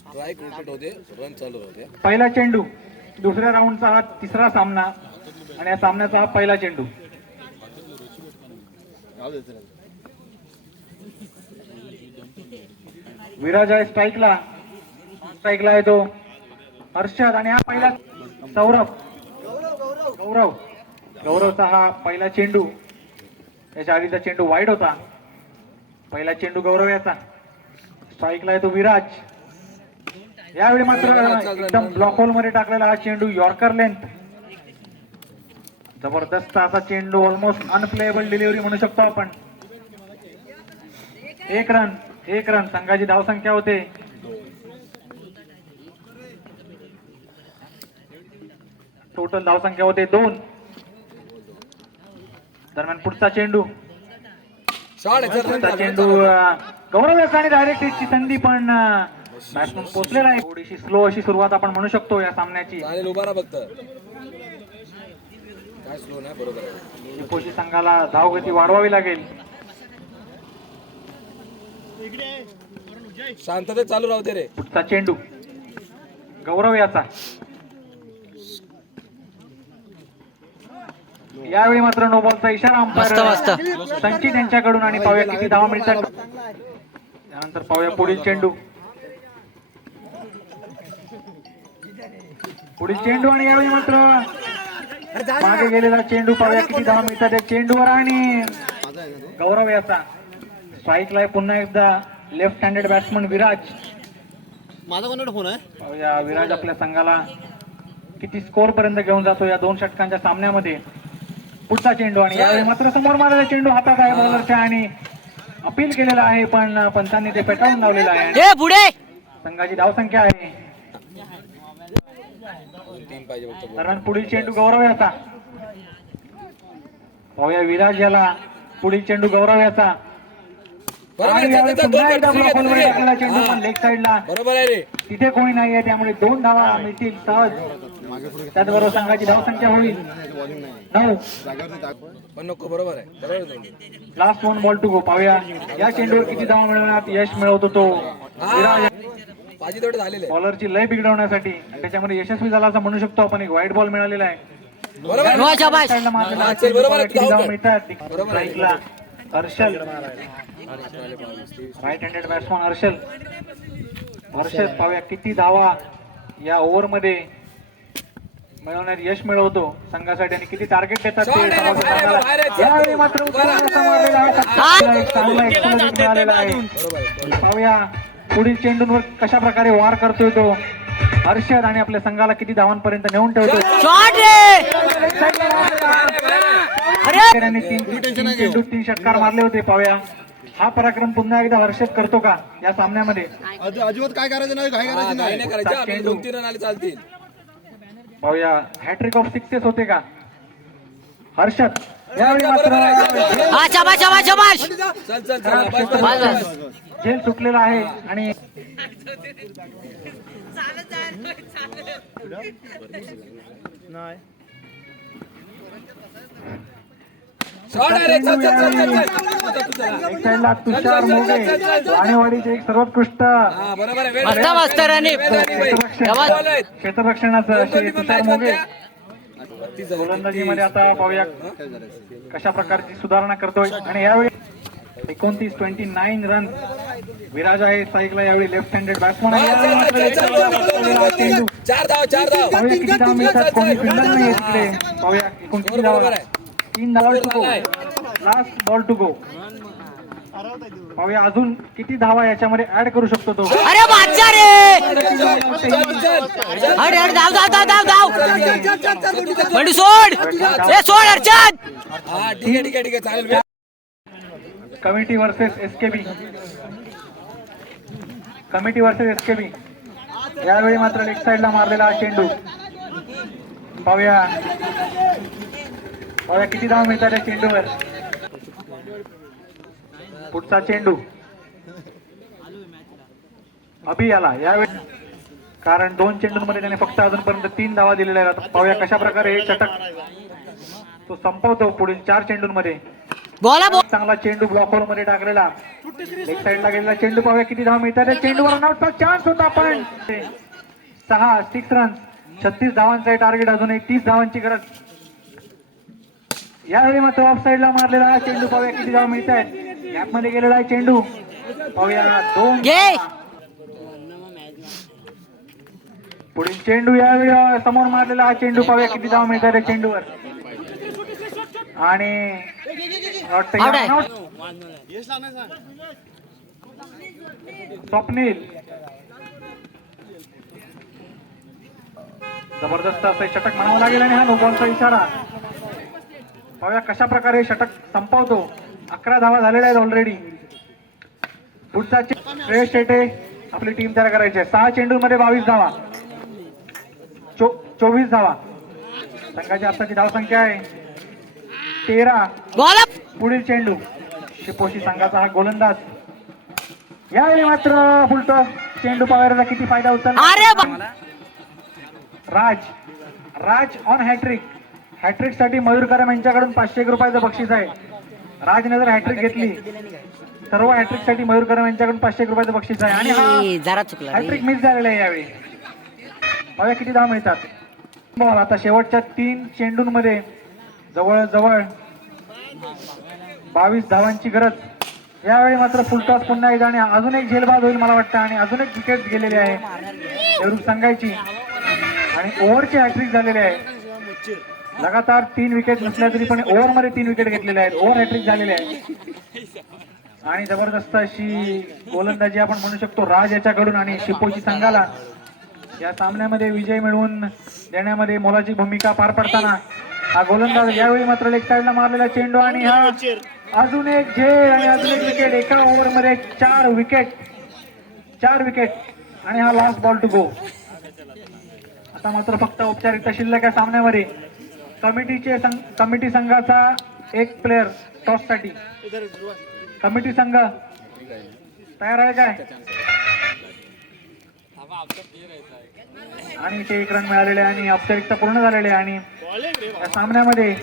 Strike rotate होते run चालू होते. पहिला चेंडू दुसऱ्या राऊंडचा हा तिसरा सामना. आणि या सामन्याचा हा पहिला चेंडू. विराज आहे स्ट्राईकला स्ट्राईकला आहे तो. हर्षद आणि हा पहिला सौरभ. गौरव. गौरवचा हा पहिला चेंडू. त्याच्या आधीचा चेंडू वाईट होता. पहिला चेंडू गौरव याचा. स्ट्राईकला आहे तो विराज. यावेळी मात्र एकदम ब्लॉक होलमध्ये टाकलेला हा चेंडू यॉर्कर लेंथ जबरदस्त असा चेंडू ऑलमोस्ट अनप्लेएबल डिलिव्हरी म्हणू शकतो आपण. एक रन एक रन संघाची धावसंख्या होते. टोटल धावसंख्या होते दोन. दरम्यान पुढचा चेंडू. पुढचा चेंडू गौरव आणि डायरेक्ट संधी पण बॅट्समन पोचलेला आहे. थोडीशी स्लो अशी सुरुवात आपण म्हणू शकतो या सामन्याची. चालेल उभा राहा फक्त. काय स्लो नाही बरोबर आहे. चिपोशी संघाला धावगती वाढवावी लागेल. शांततेत चालू राहते रे. पुढचा चेंडू. गौरव याचा. यावेळी मात्र नो बॉलचा इशारा अंपायर संचित यांच्याकडून आणि पाहूया किती धावा मिळतात त्यानंतर पाहूया पुढील चेंडू. पुढील चेंडू आणि यावेळी मात्र मागे गेलेला चेंडू पाहूया किती धावा मिळतात. या चेंडूवर आणि गौरव याचा. स्ट्राईकला पुन्हा एकदा लेफ्ट हँडेड बॅट्समन विराज. माझा कोणाकडे फोन आहे? विराज आपल्या संघाला किती स्कोर पर्यंत घेऊन जातो या दोन षटकांच्या सामन्यामध्ये. पुढचा चेंडू आणि यावेळी मात्र समोर मारलेला चेंडू हातात आहे बॉलरच्या आणि अपील केलेला आहे पण पंचांनी ते पेटाळून लावलेलं आहे. पुढे. संघाची धावसंख्या आहे. तीन पाहिजे फक्त दरम्यान पुढील चेंडू गौरव याचा. पाहूया विराज याला पुढील चेंडू गौरव याचा. बरोबर आहे, रे. तिथे कोणी नाही आहे त्यामुळे दोन धावा मिळतील सहज. त्याचबरोबर संघाची धावसंख्या होईल. नऊ. पण नको बरोबर आहे. बरोबर. Last one ball to go पाहूया. या चेंडूवर किती धावा मिळवण्यात यश मिळवतो तो. तेवढे झालेले आहे. बॉलरची लय बिघडवण्यासाठी आणि त्याच्यामध्ये यशस्वी झाला असं म्हणू शकतो आपण. एक व्हाईट बॉल मिळालेला आहे. बरोबर साईडला मारलेला हा, आहे, किती धावा. मिळतात. स्ट्राईकला Harshal. Right handed batsman Harshal. Harshal पाहूया किती धावा या ओव्हरमध्ये मिळवण्यात यश मिळवतो. संघासाठी आणि किती टार्गेट देतात ते Shot आहे, समोरच्या बाहेर आहे, संघाला. बाहेर. आहे. यावेळी मात्र मारलेला. एक चांगला मिळालेला आहे. बरोबर आहे. पाहूया पुढील चेंडूंवर कशा प्रकारे वार करतोय तो हर्षद आणि आपल्या संघाला किती धावांपर्यंत नेऊन ठेवतो शॉट रे! अरे! त्यांनी तीन तीन चेंडू तीन षटकार मारले होते पाहूया. हा पराक्रम पुन्हा एकदा हर्षद करतो का या सामन्यामध्ये? अजि- अजिबात काय करायचं नाही काय करायचं काही नाही. नाही करायचं. आपले दोन तीन रन आले चालतील. पाहूया. हॅट्रिक ऑफ सिक्सेस होते का? हर्षद. यावेळी मात्र हा शाबास शाबास शाबास चल चल चल बस, बस, बस, बस. झेल सुटलेला आहे आणि शॉट आहे रे चल चल चल चल. चल तू चला. एक साईडला तुषार मोगे आणेवाडीचे एक सर्वोत्कृष्ट हा बरोबर आहे. मस्त मस्त तुषार मोगे गोलंदाजीमध्ये आता पाहूया कशा प्रकारची सुधारणा करतोय आणि यावेळी एकोणतीस ट्वेंटी नाईन रन विराज आहे साईकला यावेळी लेफ्ट हँडेड बॅट्समन हा, हा. आहे. तीन धावा to go last ball to go पाहूया अजून किती धावा याच्यामध्ये ऍड करू शकतो तो. अरे बादशा रे. अरे अरे धाव धाव धाव धाव धाव! बंडू सोड! ए सोड अर्चद हा ठीक आहे ठीक आहे ठीक आहे चालेल. Committee versus SKB committee versus SKB यावेळी मात्र लेग साईडला मारलेला हा चेंडू. पाहूया. पाहूया किती धाव मिळतात या चेंडूवर. पुढचा चेंडू. अभि आला यावेळी. कारण दोन चेंडूंमध्ये त्याने फक्त अजूनपर्यंत तीन धावा दिलेल्या आहेत. पाहूया कशा प्रकारे हे षटक तो संपवतो पुढील चार चेंडूंमध्ये. चांगला चेंडू ब्लॉक होलमध्ये टाकलेला लेग साईडला गेलेला चेंडू पाहूया किती धाव मिळतात. चेंडूवर रनआउटचा चान्स होता पण. सहा सिक्स रन छत्तीस धावांचं टार्गेट अजून एक तीस धावांची गरज. यावेळी मात्र ऑफ साईडला मारलेला चेंडू पाहूया किती धाव मिळत आहेत गॅपमध्ये गेलेला आहे चेंडू. पाहूया दोन पुढील चेंडू यावेळी समोर मारलेला हा चेंडू. पाहूया किती धाव मिळतात त्या चेंडूवर. आणि. या. स्वप्नील. जबरदस्त असं षटक म्हणावं लागेल आणि हा नो बॉलचा इशारा. पाहूया कशा प्रकारे षटक संपवतो. अकरा धावा झालेल्या आहेत ऑलरेडी पुढचा चे- श्रेयस शेटे आपली टीम तयार करायची आहे. सहा चेंडूमध्ये बावीस धावा. चो- चोवीस धावा. संघाची आत्ताची धावसंख्या आहे. तेरा. पुढील चेंडू. शिपोशी संघाचा हा गोलंदाज. यावेळी मात्र फुलटॉस चेंडू पवाराचा किती फायदा उचलला? बा Raj. Raj on hat trick हॅट्रिकसाठी Mayur Karam यांच्याकडून पाचशे एक रुपयाचं बक्षीस आहे. राजने जर हॅट्रिक घेतली. सर्व हॅट्रिकसाठी मयूर करम यांच्याकडून पाचशे रुपयाचं बक्षीस आहे. आणि हा जरा चुकला. हॅट्रिक मिस झालेला आहे यावेळी. बघा किती धाव मिळतात. बॉल आता शेवटच्या तीन चेंडूंमध्ये जवळ जवळ बावीस धावांची गरज. यावेळी मात्र फुलटॉस पुन्हा एकदा आणि अजून एक झेलबाद होईल मला वाटतं आणि अजून एक विकेट गेलेली आहे. देवरुख संघाची आणि ओव्हरचे हॅट्रिक झालेले आहे. लगातार तीन विकेट नसल्या तरी पण ओव्हरमध्ये तीन विकेट घेतलेले आहेत. ओव्हर हॅट्रिक झालेले आहे. आणि जबरदस्त अशी गोलंदाजी आपण म्हणू शकतो राज याच्याकडून आणि शिपोची संघाला. या सामन्यामध्ये विजय मिळवून देण्यामध्ये मोलाची भूमिका पार पडताना हा गोलंदाज यावेळी मात्र लेग साईडला मारलेला चेंडू आणि हा अजून एक झेल आणि अजून एक विकेट एका ओव्हरमध्ये चार विकेट चार विकेट आणि हा लास्ट बॉल टू गो आता मात्र फक्त औपचारिकता शिल्लक या सामन्यामध्ये. कमिटीचे संघ कमिटी संघाचा एक प्लेअर टॉससाठी कमिटी संघ. तयार आहे काय? आणि ते एक रन मिळालेले आणि औपचारिकता पूर्ण झालेले आहे आणि या सामन्यामध्ये